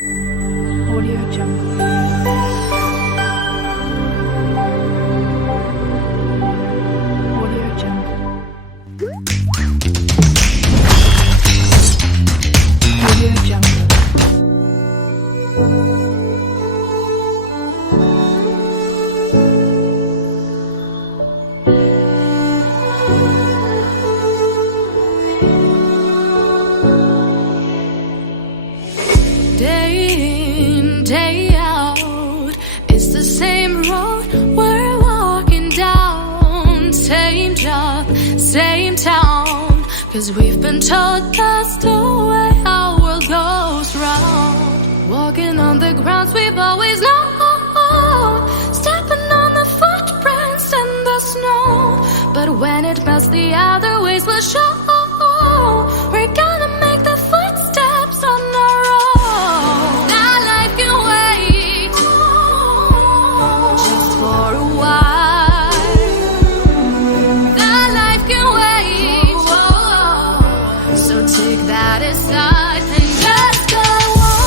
Audio Jungle. Audio Jungle. Audio Jungle. Day in, day out, it's the same road we're walking down. Same job, same town, 'cause we've been told that's the way our world goes round. Walking on the grounds we've always known, stepping on the footprints in the snow. But when it melts, the other ways will show. We're gonna make the footsteps on our own. Now life can wait, just for a while. Now life can wait, so take that aside and just go on.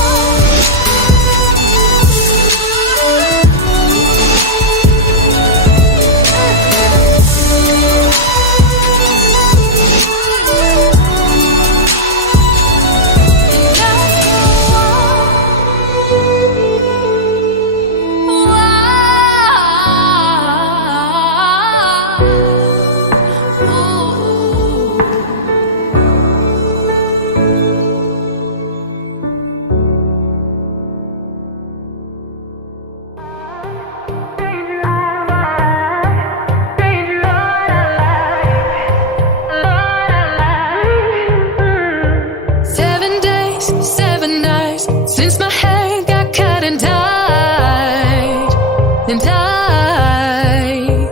Since my hair got cut and dyed, and I've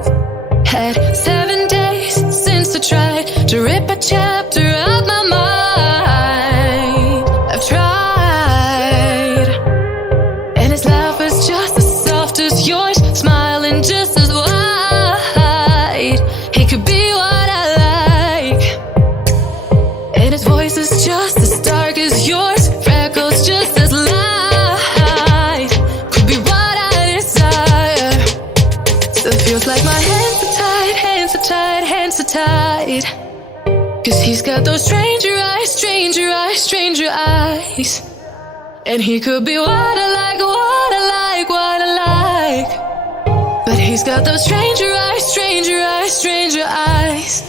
had 7 days since I tried to rip a chapter out my mind. I've tried, and his laugh is just as soft as yours, smiling just as wide. He could be what I like, and his voice is just as dark as yours, freckles just as light. Could be what I desire. Still feels like my hands are tied, hands are tied, hands are tied. 'Cause he's got those stranger eyes, stranger eyes, stranger eyes. And he could be what I like, what I like, what I like. But he's got those stranger eyes, stranger eyes, stranger eyes.